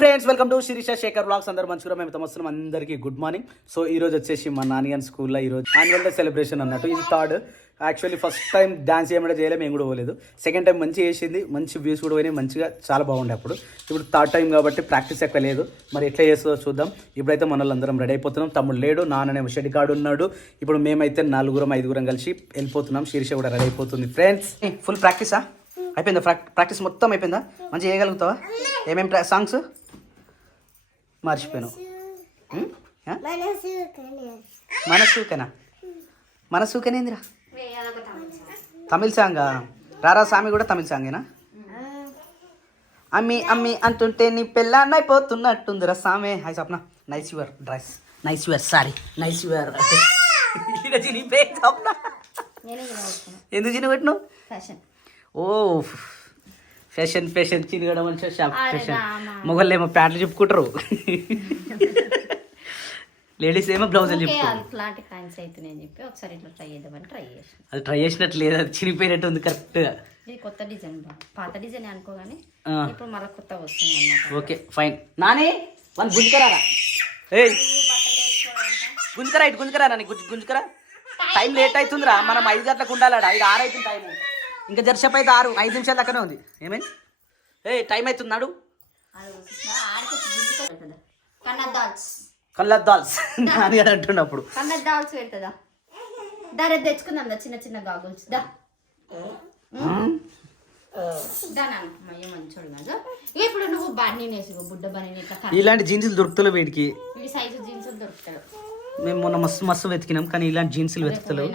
Friends welcome to Shirisha Shekhar blogs. అందరూ మంచిగా మేము వస్తున్నాం. అందరికీ గుడ్ మార్నింగ్. సో ఈ రోజు వచ్చేసి మా నానియన్ స్కూల్లో ఈరోజు యాన్యువల్ డే సెలబ్రేషన్ అన్నట్టు. ఇది third. Actually first time dance ఏమైనా చేయలేదు, మేము కూడా పోలేదు. సెకండ్ టైం మంచిగా చేసింది, మంచి వ్యూస్ కూడా పోయినాయి, మంచిగా చాలా బాగుండే. అప్పుడు ఇప్పుడు థర్డ్ టైం కాబట్టి ప్రాక్టీస్ ఎక్కువ లేదు. మరి ఎట్లా చేస్తుందో చూద్దాం. ఇప్పుడైతే మన వాళ్ళందరం రెడీ అయిపోతున్నాం. తమ్ముడు లేడు, నాన్ననే షెడ్ కాడు ఉన్నాడు. ఇప్పుడు మేమైతే 4-5 కలిసి వెళ్ళిపోతున్నాం. శిరీష కూడా రెడీ అయిపోతుంది. ఫ్రెండ్స్ ఫుల్ ప్రాక్టీసా అయిపోయిందా? ప్రాక్టీస్ మొత్తం అయిపోయిందా? మంచిగా చేయగలుగుతావా? ఏమేమి సాంగ్స్ మర్చిపోయాను? మనసూకనా? మనసూకనేందిరా? తమిళ్ సాంగా? రారా స్వామి కూడా తమిళ్ సాంగేనా? అమ్మి అమ్మి అంటుంటే నీ పెళ్ళాన్న అయిపోతున్నట్టుందిరా సామే. Hi Sapna, nice your dress, nice your sorry, nice your. ఎందుకు చిన్న పెట్టినావు? ఓ ఫ్యాషన్ ఫ్యాషన్ చిన్నగడం మంచిగా షాప్ ఫ్యాషన్. మొగళ్ళు ఏమో ప్యాంట్లు చెప్పుకుంటారు, లేడీస్ ఏమో బ్లౌజులు చెప్పుకుంటారు. అది ట్రై చేసినట్టు లేదు, అది చినిపోయినట్టు ఉంది కరెక్ట్గా. కొత్త డిజైన్, పాత డిజైన్ అనుకోగానే ఇప్పుడు మళ్ళీ కొత్త వస్తుంది. Okay fine. నాని మన గుంజుకరా, ఏ గుంజుకరా, ఇటు గుంజుకరా, నాని గుంజుకరా. టైం లేట్ అవుతుందిరా, మనం 5 గంటలకు ఉండాలి. 5-6 అవుతుంది టైం. ఇంకా జర్సేపు అయితే 5 నిమిషాల దాకానే ఉంది. ఏమైంది? ఏ టైం అవుతుంది నాడు. కళ్ళద్దాల్స్ నాని గారు అంటున్నప్పుడు కళ్ళద్దాల్స్ పెడుతుందా? దాని తెచ్చుకుందాం చిన్న చిన్న గాగుల్స్. ఇప్పుడు నువ్వు బన్నీ వేసుకో, బుడ్డ బన్నీ. ఇలాంటి జీన్సులు దొరుకుతలేవు వీడికి. ఈ సైజు జీన్సులు దొరుకుతాయి. మేము మొన్న మస్తు వెతికినాం, కానీ ఇలాంటి జీన్సులు వెతుకుతలేవు.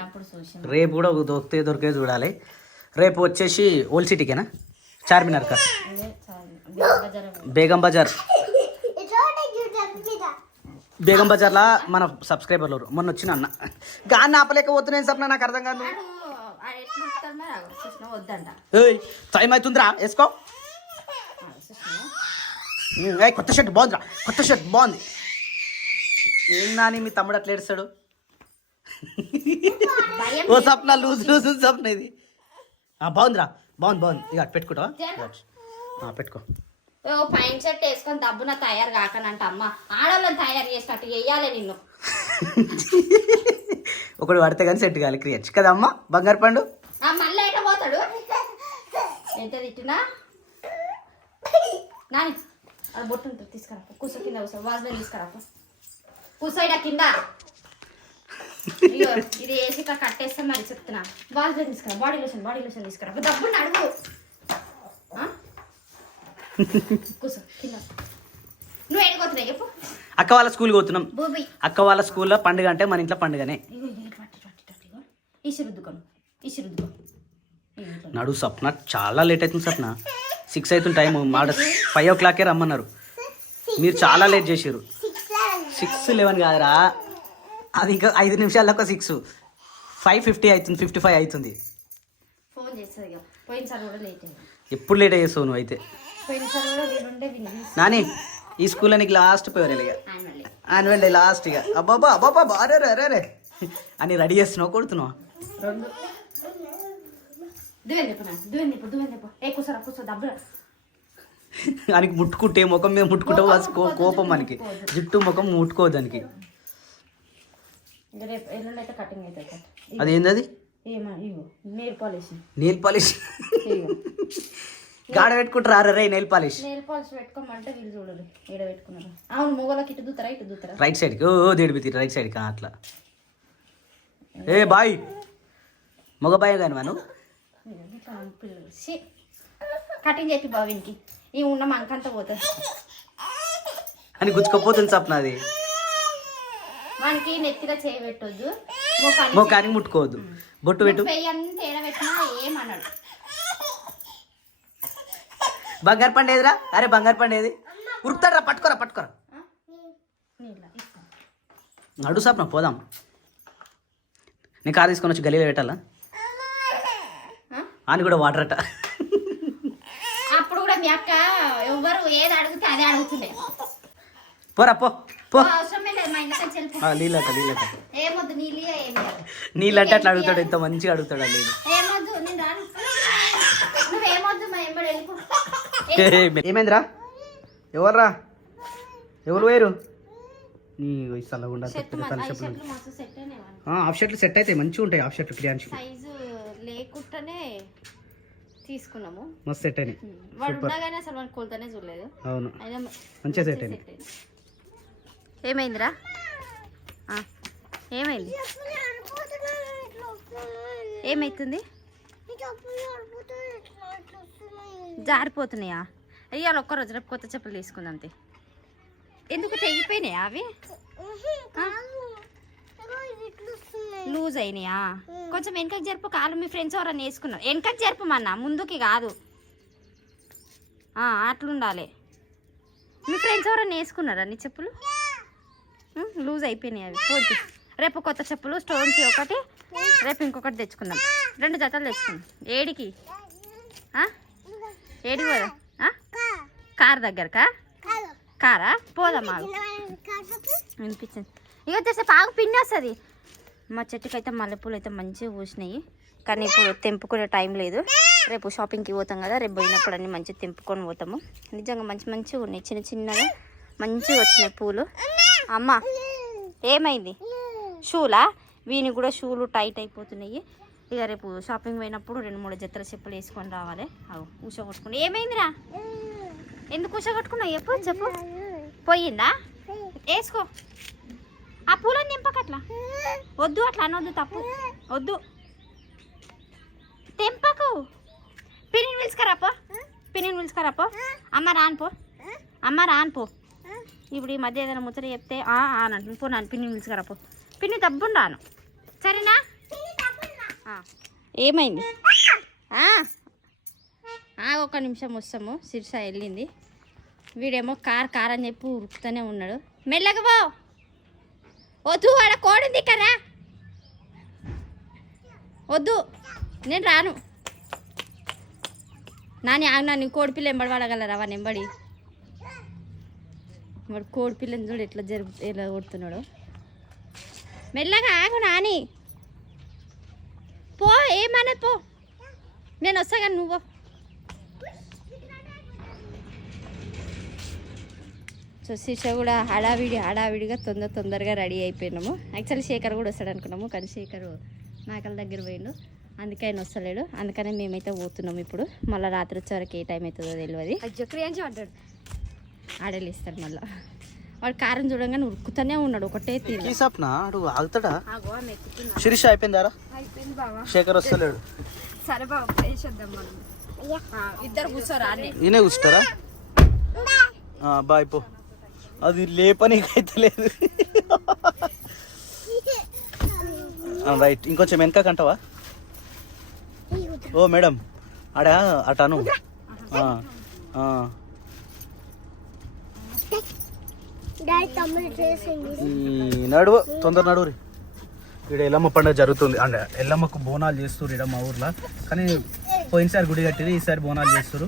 రేపు కూడా దొరికే చూడాలి. రేపు వచ్చేసి ఓల్డ్ సిటీకేనా, చార్మినార్కా, బేగం బజార్. బేగం బజార్లో మన సబ్స్క్రైబర్లు మొన్న వచ్చిన అన్న గాన్ని ఆపలేకపోతున్నాను సార్, నాకు అర్థం కాదు. టైం అవుతుందిరా, వేసుకో. కొత్త షర్ట్ బాగుందిరా, కొత్త షర్ట్ బాగుంది. ఏం నాని మీ తమ్ముడు అట్లా ఏడుస్తాడు? ఓ సప్న లూజ్ లూజ్ సప్న ఇది బాగుందిరా, బాగుంది. ఇక పెట్టుకుంటావా? పెట్టుకో. పైన షర్ట్ వేసుకొని దబ్బున తయారు కాకనంట అమ్మ. ఆడవాళ్ళని తయారు చేసినట్టు వెయ్యాలి నిన్ను. ఒకటి పడితే కానీ సెట్ కావాలి, క్రియేట్ కదా అమ్మ. బంగారు పండు మళ్ళీ ఎట పోతాడు? ఎంత తిట్టినా నాని అది బొట్టు ఉంటుంది, తీసుకురా. కూర్చో కింద కూర్చో, వాజ్లో తీసుకురా. కూర్చోయినా కింద. ఇది వేసి ఇక్కడ కట్టేస్తే మరి చెప్తున్నా. వాజ్లో తీసుకురా. బాడీ లోషన్ తీసుకురా. డబ్బు అడుగు. కూర్చో కింద. నువ్వు ఎడిపోతున్నాయి చెప్పు. అక్క వాళ్ళ స్కూల్కి పోతున్నాం. అక్క వాళ్ళ స్కూల్లో పండుగ అంటే మన ఇంట్లో పండుగనే. నడు సప్న, చాలా లేట్ అవుతుంది సప్న. 6 అవుతుంది టైం. మాట 5 o'clock రమ్మన్నారు, మీరు చాలా లేట్ చేసారు. 6:11 కాదురా, అది ఇంకా 5 నిమిషాలకు 6. 5:50 అవుతుంది, 55 అవుతుంది. ఎప్పుడు లేట్ చేస్తావు నువ్వు అయితే? నాని ఈ స్కూల్లో నీకు లాస్ట్ పోయారు ఇక యాన్యువల్ డే లాస్ట్. ఇక అబ్బాబా అరే అని రెడీ చేస్తున్నావు, కొడుతున్నావు. దానికి ముట్టుకుంటే ముఖం మీద ముట్టుకుంటావు, కోపం మనకి. జుట్టు ముఖం ముట్టుకోవద్దు దానికి. అది ఏంది? అది నెయిల్ పాలిష్. గాడ పెట్టుకుంటారా రే నెయిల్ పాలిష్? పెట్టుకోమంటే వీళ్ళు చూడరు ఏడ పెట్టుకున్నారు. అవును, మొగలకి ఇటు దూతారా? రైట్ సైడ్కి. దేడిపోతుంది రైట్ సైడ్కి అట్లా. ఏ బాయ్, మగ బాయ్ కానీ మనం కటింగ్ చెప్పి బావినికి ఈ ఉన్న మంకంతా పోతుంది అని గుచ్చుకపోతుంది సప్న. అది వానికి నెత్తిగా చేయబెట్టొద్దు, మొఖానికి ముట్టుకోవద్దు. బొట్టు పెట్టు. తేడా పెట్టినా ఏమన్నాడు. బంగారు పండు ఏదిరా? అరే బంగారు పండు ఏది? ఉరుకుతాడరా, పట్టుకోరా. నడు సప్న పోదాం. నేను కారు తీసుకొని వచ్చి గలీలో పెట్టాలా? అని కూడా వాటర్ అట. అప్పుడు కూడా మీ అక్క ఎవరు ఏది అడిగితే అదే అడుగుతుండే. పోరా పో. నీళ్ళు అంటే అట్లా అడుగుతాడు, ఎంత మంచిగా అడుగుతాడు. ఏమైందిరా? ఎవర్రా? ఎవరు వేరు నీ చల్లగుండా షర్ట్లు మస్తు సెట్ అయినాయి హాఫ్ షర్ట్లు సెట్ అయితే మంచిగా ఉంటాయి. హాఫ్ షర్ట్లు క్రియాన్షి సైజు లేకుండానే తీసుకున్నాము, మస్తు సెట్ అయినాయి. వాడు ఉండగానే అసలు వాడిని కొలతనే చూడలేదు. అవును అయినా మంచిగా సెట్ అయినాయి. ఏమైందిరా? ఏమైంది? ఏమైతుంది? జారిపోతున్నాయా? అయ్యాలి ఒక్కరోజు, రేపు కొత్త చెప్పులు తీసుకుందాం అంతే. ఎందుకు తెగిపోయినాయా అవి? లూజ్ అయినాయా? కొంచెం వెనకకి జరుపు, కాలు మీ ఫ్రెండ్స్ ఎవరన్నా వేసుకున్నారు. వెనకకి జరుపమన్నా, ముందుకి కాదు. అట్లుండాలి. మీ ఫ్రెండ్స్ ఎవరన్నా వేసుకున్నారా నీ చెప్పులు? లూజ్ అయిపోయినాయి అవి. పోతే రేపు కొత్త చెప్పులు స్టోన్స్ ఒకటి, రేపు ఇంకొకటి తెచ్చుకుందాం. 2 జతలు తెచ్చుకుందాం. ఏడికి ఏడికి పోదా? కార్ దగ్గరకా? కారా? పోదామా? వినిపించింది. ఇక వచ్చేసేపు ఆగు, పిన్ని వస్తుంది. మా చెట్టుకి అయితే మల్లెపూలు అయితే మంచిగా పూసినాయి, కానీ ఇప్పుడు తెంపుకునే టైం లేదు. రేపు షాపింగ్కి పోతాం కదా, రేపు పోయినప్పుడు అన్నీ మంచిగా తెంపుకొని పోతాము. నిజంగా మంచిగా ఉన్నాయి, చిన్న చిన్నగా మంచిగా వచ్చినాయి పూలు. అమ్మ ఏమైంది? షూలా? వీని కూడా షూలు టైట్ అయిపోతున్నాయి. ఇక రేపు షాపింగ్ పోయినప్పుడు 2-3 జతల చెప్పులు వేసుకొని రావాలి. అవు ఊష కొట్టుకున్నా. ఏమైందిరా? ఎందుకు ఊష కొట్టుకున్నావు? చెప్పు. పోయిందా? వేసుకో. ఆ పూలని నింపకట్లా వద్దు, అట్లా అనొద్దు, తప్పు. వద్దు, తెంపకు. పిన్నిని పిలుచుకరాపో. అమ్మ రానుపో. ఇప్పుడు ఈ మధ్య ఏదైనా ముచ్చట చెప్తే అనంటు పో. నాన్న పిన్నిని పిలుచుకరాపో. పిన్ని తప్పుని రాను, సరేనా? ఏమైంది? ఒక నిమిషం వస్తాము. శిర్ష వెళ్ళింది. వీడేమో కార్ అని చెప్పి ఉరుకుతూనే ఉన్నాడు. మెల్లగా పో. వద్దు, ఆడ కోడింది కదా. వద్దు, నేను రాను. నాని కోడిపిల్ల ఎంబడి పడగలరా? వాడిని ఎంబడి వాడు కోడిపిల్లని చూడు ఎలా కొడుతున్నాడు. మెల్లగా ఆగు నాని. పో, ఏమన్నది పో. నేను వస్తా కానీ నువ్వు. సో శిర్ష కూడా హడావిడిగా తొందరగా రెడీ అయిపోయినాము. యాక్చువల్లీ శేఖర్ కూడా వస్తాడు అనుకున్నాము, కానీ శేఖర్ మేకల దగ్గర పోయిండు, అందుకే ఆయన వస్తలేడు. అందుకనే మేమైతే పోతున్నాము ఇప్పుడు. మళ్ళీ రాత్రి వచ్చేవరకు ఏ టైం అవుతుందో తెలియదు. జక్రియాన్స్ అంటాడు, ఆడలేస్తాడు. మళ్ళీ వాడు కారం చూడంగానే ఉరుకుతూనే ఉన్నాడు. ఒకటే ఆగుతాడా? శిరీష అయిపోయిందారా? శేఖర్ వస్తలేడు. సరే బాబు, వేసేద్దాం మనం. ఇద్దరు కూర్చోరా? ఈయనే కూర్చుంటారా? బాయ్ పో. అది లేపనీకైతే లేదు. రైట్, ఇంకొంచెం వెనక కంటావా? ఓ మేడం, అటాను నడువు, తొందర నడువురి. ఇక్కడ ఎల్లమ్మ పండుగ జరుగుతుంది. అంటే ఎల్లమ్మకు బోనాలు చేస్తారు ఇక్కడ మా ఊర్లో. కానీ పోయినసారి గుడి కట్టింది, ఈసారి బోనాలు చేస్తారు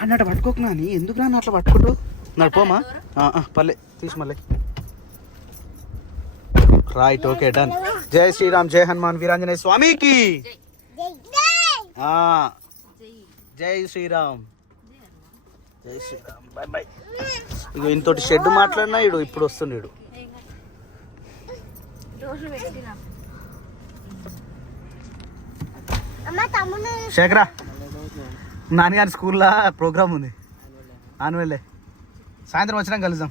అన్నట్టు. పట్టుకోకు నాని, ఎందుకు రాని అట్లా పట్టుకుంటూ నడిపోమా? పల్లె తీసి మళ్ళీ. Right, okay, done. జై శ్రీరామ్, జై హనుమాన్ వీరాంజనేయ స్వామికి. జై శ్రీరామ్, జై శ్రీరామ్. Bye bye. ఇక ఇంతటి షెడ్ మాట్లాడినా ఇప్పుడు వస్తుండేడు. శేఖరా, నాన్నగారి స్కూల్లో ప్రోగ్రామ్ ఉంది, ఆన్యువల్ డే. సాయంత్రం వచ్చినా కలుద్దాం.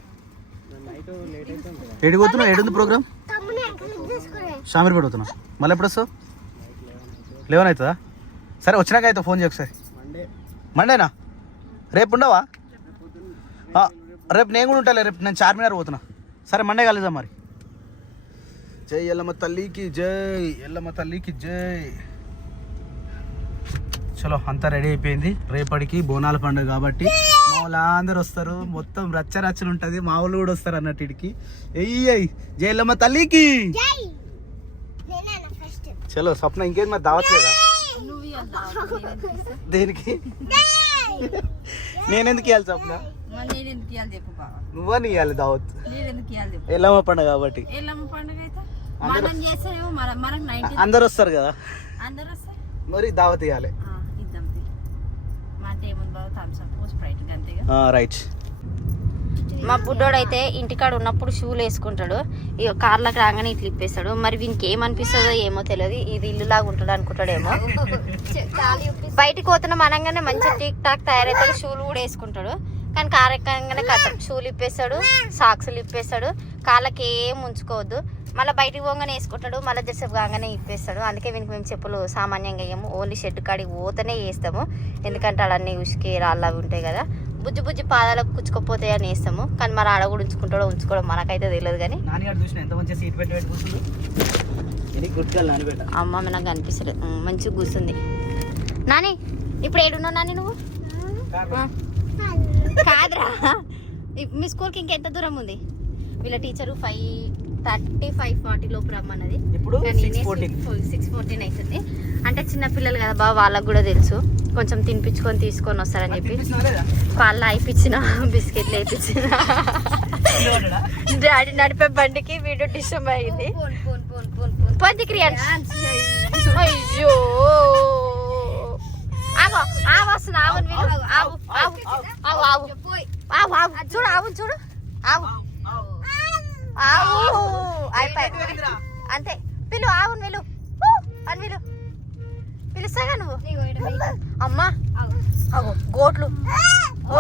ఏడుగుతున్నావు? ఏడుంది ప్రోగ్రామ్? షామీర్పేట పోతున్నా. మళ్ళీ ఎప్పుడు వస్తావు? 11 అవుతుందా? సరే, వచ్చినాక అయితే ఫోన్ చేయ ఒకసారి. మండేనా? రేపు ఉండవా? రేపు నేను కూడా ఉంటాలే. రేపు నేను చార్మినార్ పోతున్నా. సరే, మండే కలుద్దాం మరి. జై ఎల్లమ్మ తల్లికి జై, ఎల్లమ్మ తల్లికి జై. చలో, అంతా రెడీ అయిపోయింది. రేపటికి బోనాల పండుగ కాబట్టి మా వాళ్ళు అందరు వస్తారు. మొత్తం రచ్చరచ్చలు ఉంటుంది. మా వాళ్ళు కూడా వస్తారు అన్నట్టు ఇడికి. ఎయ్యి జై ఎల్లమ్మ తల్లికి. చలో స్వప్న, ఇంకేం మరి దావట్లేదా? దేనికి? నేనెందుకు ఇవ్వాలి స్వప్న? నువ్వని ఇవ్వాలి దావత్. ఎల్లమ్మ పండుగ కాబట్టి అందరు వస్తారు కదా, మరి దావత్ ఇవ్వాలి. రైట్. మా బుడ్డోడు అయితే ఇంటికాడ ఉన్నప్పుడు షూలు వేసుకుంటాడు, ఇక కార్లకు రాగానే ఇట్లా ఇప్పేస్తాడు. మరి వీనికి ఏమనిపిస్తుందో ఏమో తెలియదు, ఇది ఇల్లులాగా ఉంటుంది అనుకుంటాడేమో. బయటికి పోతున్న మనంగానే మంచి టిక్ టాక్ తయారవుతాడు, షూలు కూడా వేసుకుంటాడు. కానీ కార్ ఎక్కగానే కట్టం షూలు ఇప్పేస్తాడు, సాక్సులు ఇప్పేస్తాడు, కాళ్ళకి ఏం ఉంచుకోవద్దు. మళ్ళీ బయటికి పోగానే వేసుకుంటాడు, మళ్ళీ జర్సేపు కాగానే ఇప్పేస్తాడు. అందుకే వీనికి మేము చెప్పులు సామాన్యంగా వేయము, ఓన్లీ షెడ్ కాడికి పోతేనే వేస్తాము. ఎందుకంటే అన్నీ ఉసికి రాళ్ళు అవి ఉంటాయి కదా, బుజ్జి బుజ్జి పాదాలకు కుచ్చుకోపోతాయి అని వేస్తాము. కానీ మరి ఆడ కూడా ఉంచుకుంటాడో ఉంచుకోవడం మనకైతే తెలియదు. కానీ అమ్మ నాకు అనిపిస్తుంది మంచిగా కూర్చుంది. నాని ఇప్పుడు ఏడున్నావు నాని నువ్వు? కాదురా, మీ స్కూల్కి ఇంకెంత దూరం ఉంది? వీళ్ళ టీచరు 5:30 5:40 లోపు రమ్మన్నది. 6:14 అవుతుంది. అంటే చిన్న పిల్లలు కదా బాబు, వాళ్ళకు కూడా తెలుసు, కొంచెం తినిపించుకొని తీసుకొని వస్తారని చెప్పి పాలు అయిపించిన, బిస్కెట్లు వేయించిన. డాడీ నడిపే బండికి వీడియో డిస్టర్బ్ అయింది. అయ్యో ఆగు, ఆవు వస్తుంది, ఆవును వీళ్ళు, ఆవు ఆవు ఆవు ఆవు ఆవు ఆవు చూడు, ఆవును చూడు, ఆవు ఆవు అయిపోయి అంతే. పిలు ఆవును వెళ్ళు అని వీళ్ళు పిలుస్తాగా నువ్వు. అమ్మా అగో గోట్లు, ఓ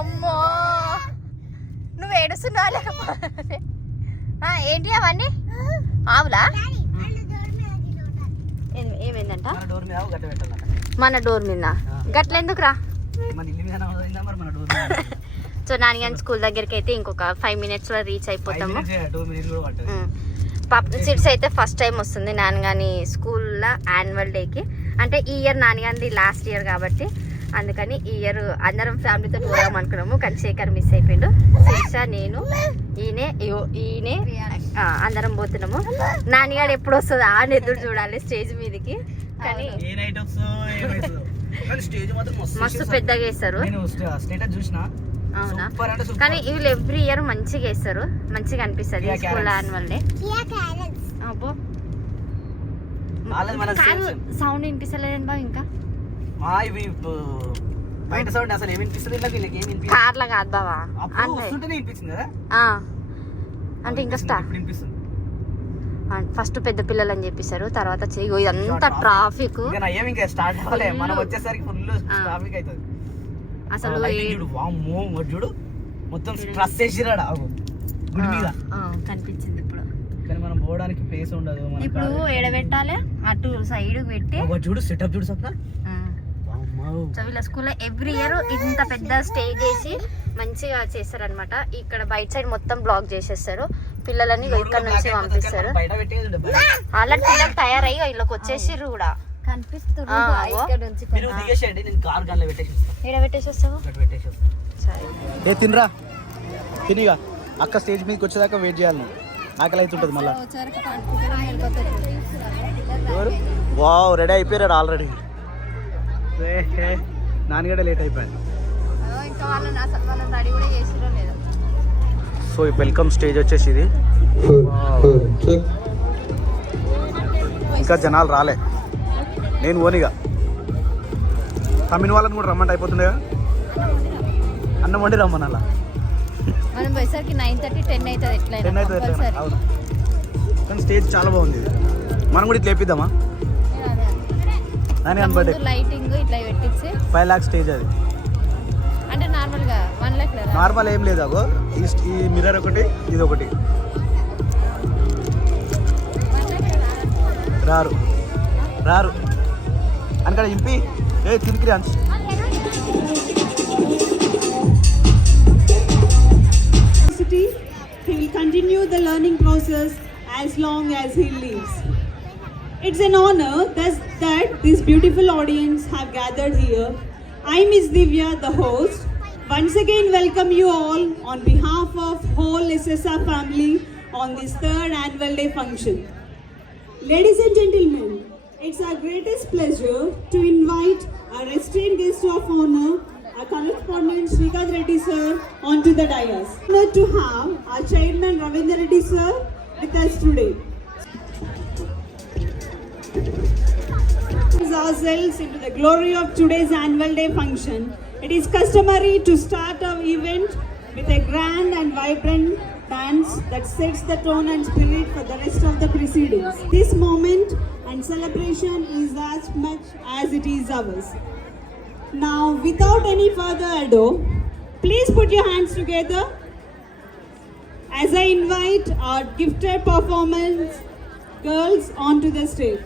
అమ్మో నువ్వు ఏడుస్తున్నావా లేకపోతే ఏంటి అవన్నీ ఆవులా? ఏమైందంట మన డోర్ మీద? గట్ల ఎందుకురా? సో నాన్నగారి స్కూల్ దగ్గరికి అయితే ఇంకొక 5 minutesలో రీచ్ అయిపోతాము. పాప సిట్స్ అయితే ఫస్ట్ టైం వస్తుంది నాన్నగారి స్కూల్లో యాన్యువల్ డేకి. అంటే ఈ ఇయర్ నాన్నగారి లాస్ట్ ఇయర్ కాబట్టి అందుకని ఈ ఇయర్ అందరం ఫ్యామిలీతో పోదాం అనుకున్నాము. కానీ శేఖర్ మిస్ అయిపోయిండు. శిక్ష, నేను, ఈయనే అందరం పోతున్నాము. నాన్నగారు ఎప్పుడు వస్తుందా అని ఎదురు చూడాలి స్టేజ్ మీదకి. కానీ మస్తు పెద్దగా వేస్తారు. అవునా? కానీ వీళ్ళు ఎవ్రీ ఇయర్ మంచిగా వేస్తారు, మంచిగా అనిపిస్తుంది స్కూల్ యాన్యువల్ డే. సౌండ్ వినిపిస్తలేదండి బాబు ఇంకా? కార్లా కాదు బావా, అంటే ఇంకా ఫస్ట్ పెద్ద పిల్లలు అని చెప్పేశారు, తర్వాత ఇదంతా ట్రాఫిక్ అసలు కనిపించింది. ఇప్పుడు మనం పోవడానికి ప్లేస్ ఉండదు. ఇప్పుడు ఎడబెట్టాలి, అటు సైడ్ పెట్టి చూడు సెటప్ చూడు సప్న. సో వీళ్ళ స్కూల్లో ఎవ్రీ ఇయర్ ఇంత పెద్ద స్టేజ్ చేసి మంచిగా చేస్తారనమాట. ఇక్కడ బయట సైడ్ మొత్తం బ్లాక్ చేసేస్తారు, పిల్లలని ఇక్కడ నుంచి పంపిస్తారు. అలా పిల్లలు తయారయ్యి వీళ్ళకి వచ్చేసిర్రు కూడా తినరా తినిగా అక్క స్టేజ్ మీదకి వచ్చేదాకా వెయిట్ చేయాలి. ఆకలి అవుతుంటది మళ్ళా. వావ్ రెడీ అయిపోయారు ఆల్రెడీ. నాన్నగడ లేట్ అయిపోయాను. సో ఈ వెల్కమ్ స్టేజ్ వచ్చేసి ఇది. ఇంకా జనాలు రాలే, నేను ఓనిగా తమిళ వాళ్ళని కూడా రమ్మంటే అయిపోతుండే. అన్నం వండి రమ్మని అలా మనం పోయేసరికి 9:30 10 అవుతుంది. 10 అవుతుంది. అవును, కానీ స్టేజ్ చాలా బాగుంది. మనం కూడా ఇట్లా వేపిద్దామా? లైటింగ్ ఇట్లా పెట్టించి 5 lakhs స్టేజ్ అది. అంటే నార్మల్గా 1 lakh లేదా? నార్మల్ ఏం లేదు. అగో ఈ మిర్రర్ ఒకటి, ఇది ఒకటి. రారు రారు అనకడ ఇంపి తిరిగి అని. He will continue the learning process as long as he lives. It's an honor that this beautiful audience have gathered here. I, Miss Divya, the host, once again welcome you all on behalf of whole SSR family on this 3rd annual day function. Ladies and gentlemen, it's our greatest pleasure to invite our esteemed guest of honor, our correspondent Shrikant Reddy sir, onto the dais. Honored to have our chairman Ravindra Reddy sir with us today. Ourselves into the glory of today's annual day function It is customary to start our event with a grand and vibrant dance that sets the tone and spirit for the rest of the proceedings. This moment and celebration is as much as it is ours. Now, without any further ado, please put your hands together as I invite our gifted performance girls onto the stage.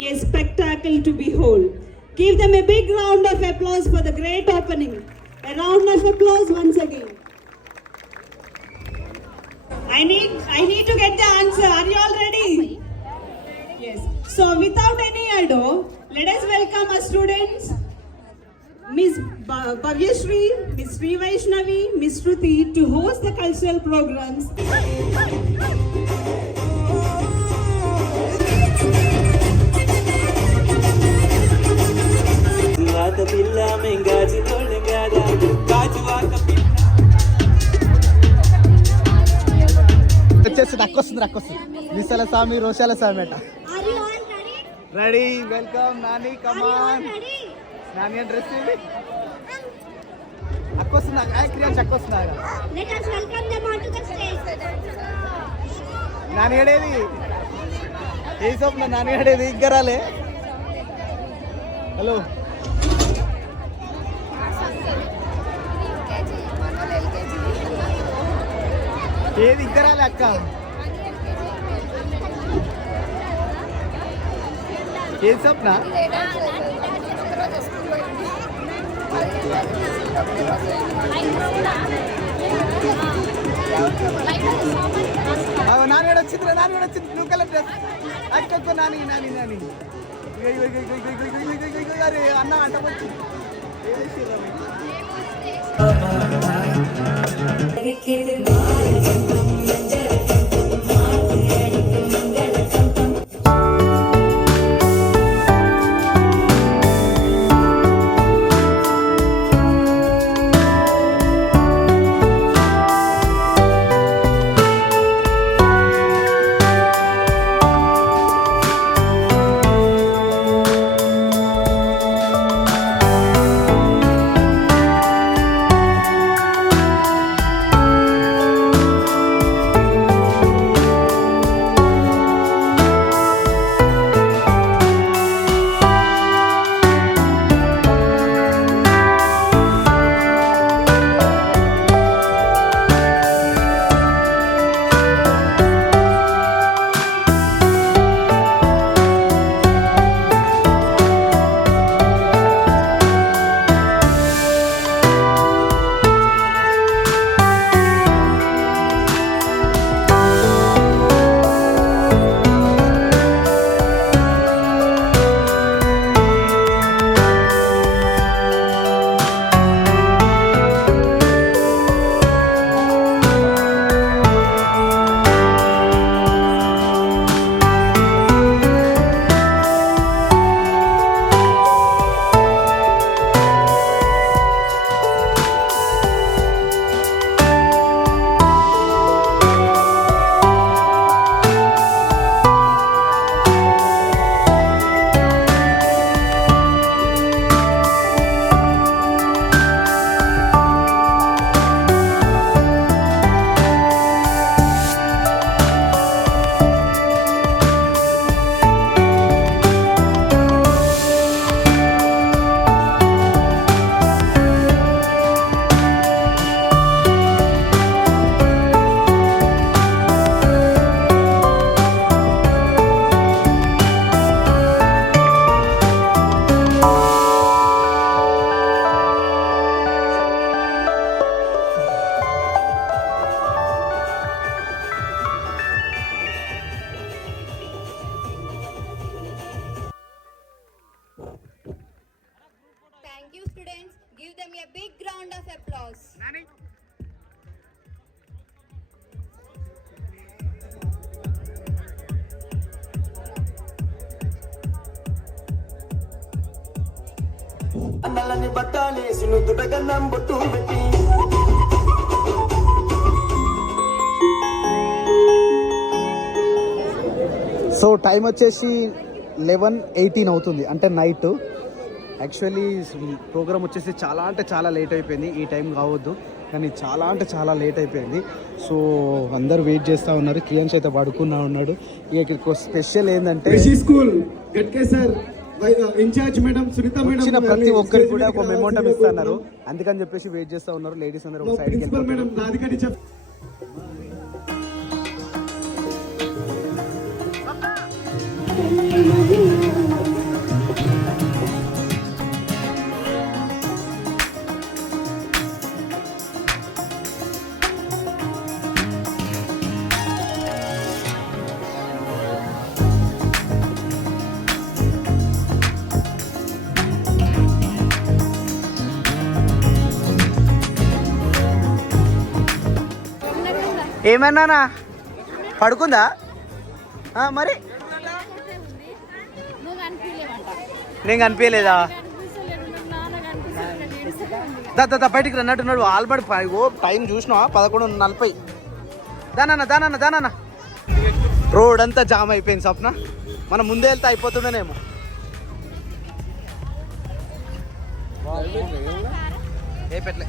A spectacle to behold. Give them a big round of applause for the great opening. A round of applause once again. I need to get the answer. Are you all ready? Yes. So without any ado, let us welcome our students, Miss Bhavyashri, Miss Sri Vaishnavi, Miss Shruti to host the cultural programs. వచ్చేసి రక్కొస్తుంది విశాల స్వామి రోషాల స్వామి అట. Are you all ready? Ready, welcome Nani, come on. Ready? Nani dress ఇది అక్కొస్తుందా? క్రియాన్స్ అక్కొస్తుందా? Let us welcome them onto the stage. Nani ఏడేది? ఏ స్వప్న నాని ఏడేది? ఇగ్గరాలే. హలో, ఏది ఇగ్గరాలే అక్క? ఏ స్వప్న? నాన్నగడ వచ్చింది బ్లూ కలర్ డ్రెస్. అక్క నాని అరే అన్న అంటకొచ్చి నల్లని బట్టాలేసి నుదుటగా నంబొట్టు పెట్టి సో టైం వచ్చేసి 11:18 అవుతుంది, అంటే నైట్. యాక్చువల్లీ ప్రోగ్రామ్ వచ్చేసి చాలా అంటే చాలా లేట్ అయిపోయింది. ఈ టైం కావద్దు కానీ చాలా అంటే చాలా లేట్ అయిపోయింది. సో అందరు వెయిట్ చేస్తూ ఉన్నారు. క్రియాన్స్ అయితే పడుకున్నా ఉన్నాడు. ఇక స్పెషల్ ఏంటంటే school sir incharge madam Sunita madam వచ్చిన ప్రతి ఒక్కరికి కూడా ఒక మెమోంటం ఇస్తున్నారు. అందుకని చెప్పేసి వెయిట్ చేస్తూ ఉన్నారు. లేడీస్ అందరూ ఒక సైడ్కి ప్రిన్సిపల్ మేడం రాధికని చెప్ ఏమన్నానా పడుకుందా మరి నేను కనిపించలేదా? బయటికి రన్నట్టున్నాడు. ఆల్బడి టైం చూసినా 11:40. దానన్న రోడ్ అంతా జామ్ అయిపోయింది. స్వప్న మనం ముందే వెళ్తే అయిపోతుండేనేమో. ఏ పెట్టలే.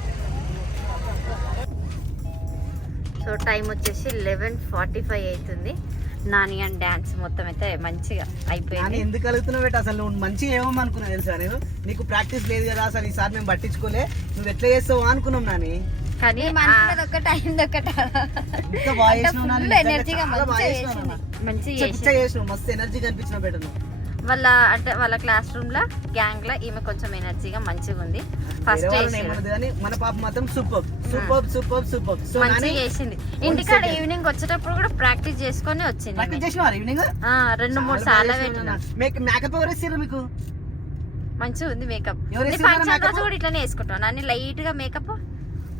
సో టైం వచ్చేసి 11:45 అవుతుంది. నాని అండ్ డాన్స్ మొత్తం అయితే మంచిగా అయిపోయింది. ఎందుకు కలుగుతున్నావు బేట? అసలు నువ్వు మంచిగా ఏమనుకున్నా తెలుసా? నేను నీకు ప్రాక్టీస్ లేదు కదా అసలు, ఈసారి మేము పట్టించుకోలే, నువ్వు ఎట్లా చేస్తావు అనుకున్నాం నాని. కానీ మస్తు ఎనర్జీ కనిపించిన బేట నువ్వు. వాళ్ళ క్లాస్ రూమ్ లో గ్యాంగ్ లో ఈమె కొంచెం ఎనర్జీగా మంచిగా ఉంది. ఫస్ట్ మన పాప మాత్రం సూపర్ సూపర్ సూపర్ సూపర్ మంచిగా చేసింది. ఇంటికాడ ఈవినింగ్ వచ్చేటప్పుడు కూడా ప్రాక్టీస్ చేసుకొని వచ్చింది. ఈవినింగ్ 2-3 సార్లు పెట్టినా. మేకప్ ఎవరు వేసారు మీకు? మంచిగా ఉంది మేకప్. ఫంక్షన్ రోజు కూడా ఇట్లానే వేసుకుంటాను అన్ని లైట్ గా మేకప్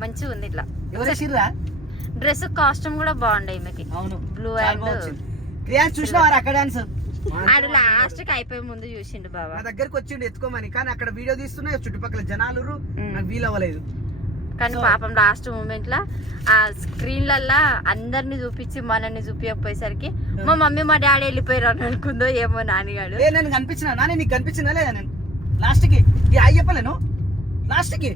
మంచిగా ఉంది. ఇట్లా డ్రెస్ కాస్ట్యూమ్ కూడా బాగుండే ఈమెకి. బ్లూ అండ్ చూసినవారు అక్కడ డాన్స్ ఆడు లాస్ట్ కి అయిపోయే ముందు చూసిండు బాబా. నా దగ్గరకు వచ్చిండు ఎత్తుకోమని, కానీ అక్కడ వీడియో తీస్తున్నా చుట్టుపక్కల జనాలు నాకు వీలవ్వలేదు. కానీ పాపం లాస్ట్ మూమెంట్ లా ఆ స్క్రీన్లల్లా అందరిని చూపించి మనల్ని చూపించకపోయేసరికి మా మమ్మీ మా డాడీ వెళ్ళిపోయారు అని అనుకుందో ఏమో నాన్నగాడు. నేను కనిపించిన నాని, నీకు కనిపించినా లేదా? నేను లాస్ట్ కి హాయ్ చెప్పలేను. లాస్ట్ కి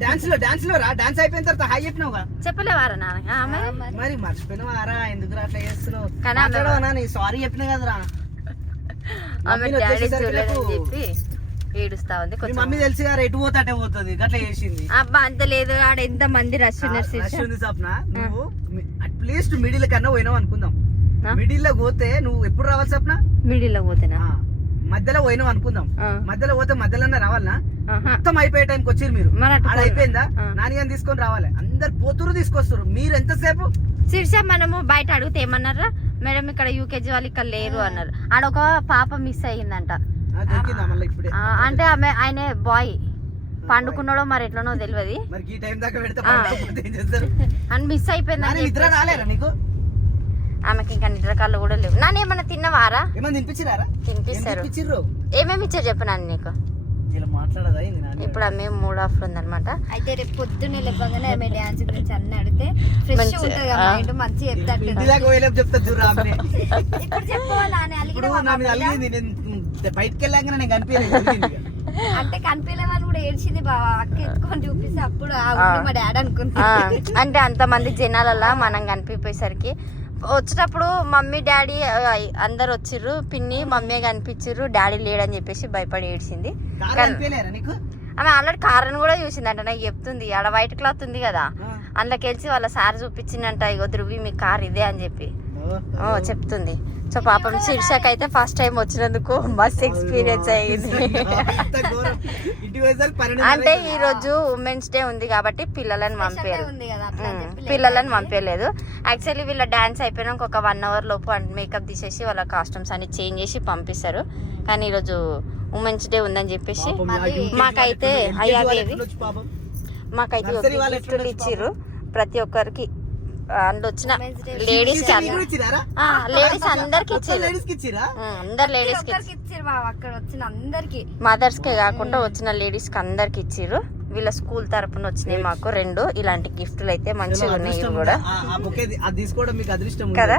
డాన్స్ లో రా, డాన్స్ అయిపోయిన తర్వాత హాయ్ చెప్పినావుగా. చెప్పలేవారా నాన్న? మరి మర్చిపోయినవారా? ఎందుకు అట్లా చేస్తున్నావు? సారీ చెప్పినా కదరా. ఆమె డాడీ చూడలేదని చెప్పి ఏడుస్తా ఉంది. మమ్మీ తెలిసి గారు ఎటు పోతే అటే పోతుంది, అట్లా చేసింది. అబ్బా అంత లేదు, ఆడ ఎంత మంది రష్ ఉంది స్వప్న. నువ్వు అట్లీస్ట్ మిడిల్ కన్నా పోయినావు అనుకుందాం. మిడిల్ లో పోతే నువ్వు ఎప్పుడు రావాలి స్వప్న? మిడిల్ లో పోతేనా? మధ్యలో పోయినావు అనుకుందాం. మధ్యలో పోతే మధ్యలోనే రావాలనా? మొత్తం అయిపోయే టైంకి వచ్చారు మీరు. అయిపోయిందా? నాని అని తీసుకొని రావాలి. అందరు పోతురు తీసుకొస్తారు, మీరు ఎంతసేపు? శిర్ష మనము బయట అడిగితే ఏమన్నారా? మేడం ఇక్కడ యూకేజీ వాళ్ళు ఇక్కడ లేరు అన్నారు. ఆడొక పాప మిస్ అయ్యిందంట. అంటే ఆమె ఆయన బాయ్ పండుకున్నాడో మరి ఎట్లనో తెలియదు అని మిస్ అయిపోయింది. ఆమెకి ఇంకా నిద్ర కళ్ళు కూడా లేవు. నాన్న ఏమన్నా తిన్నవారా? తినిపిస్తారు. ఏమేమి ఇచ్చారు చెప్పు నాన్న నీకు. ఇప్పుడు ఆమె మూడ్ ఆఫ్ ఉందన్నమాట. అయితే రేపు పొద్దున్న లేవగానే ఆమె డాన్స్ గురించి అన్ని అడిగితే ఫ్రెష్ ఉంటుంది కదా, మైండ్ మంచిగా చెప్తాడు. ఇప్పుడు చెప్పుకోవాలి బయటకి వెళ్ళాక నేను కనిపించలేదు. అంటే కనిపించే వాళ్ళు కూడా ఏడ్చింది బావా, అక్క ఎత్తుకొని చూపిస్తే అప్పుడు మా డాడీ అనుకుంటా. అంటే అంతమంది జనాలలా మనం కనిపించేసరికి వచ్చేటప్పుడు మమ్మీ డాడీ అందరు వచ్చిర్రు, పిన్ని మమ్మీ కనిపించిర్రు, డాడీ లేడని చెప్పేసి భయపడి ఏడ్చింది. ఆమె ఆల్రెడీ కారణం కూడా చూసిందంట, నాకు చెప్తుంది. ఆడ వైట్ క్లాత్ ఉంది కదా, అందులోకి వెళ్ళి వాళ్ళ సార్ చూపించిందంట, ఇగో ధృవి మీ కార్ ఇదే అని చెప్పి చెప్తుంది. సో పాపం శీర్షక్ అయితే ఫస్ట్ టైం వచ్చినందుకు మస్త్ ఎక్స్పీరియన్స్ అయ్యింది. అంటే ఈ రోజు ఉమెన్స్ డే ఉంది కాబట్టి పిల్లలని పంపించలేదు. యాక్చువల్లీ వీళ్ళ డాన్స్ అయిపోయినాక ఒక 1 hour లోపు మేకప్ తీసేసి వాళ్ళ కాస్ట్యూమ్స్ అన్ని చేంజ్ చేసి పంపిస్తారు. కానీ ఈరోజు ఉమెన్స్ డే ఉందని చెప్పేసి మాకైతే గిఫ్ట్లు ఇచ్చిర్రు ప్రతి ఒక్కరికి. అందులో వచ్చిన లేడీస్ అందరికి అందరు లేడీస్ అక్కడ వచ్చిన అందరికి, మదర్స్ కే కాకుండా వచ్చిన లేడీస్ కి అందరికి ఇచ్చిర్రు. వీళ్ళ స్కూల్ తరపున వచ్చినాయి మాకు 2 ఇలాంటి గిఫ్ట్లు అయితే మంచిగా ఉన్నాయి. ఇవి కూడా కదా.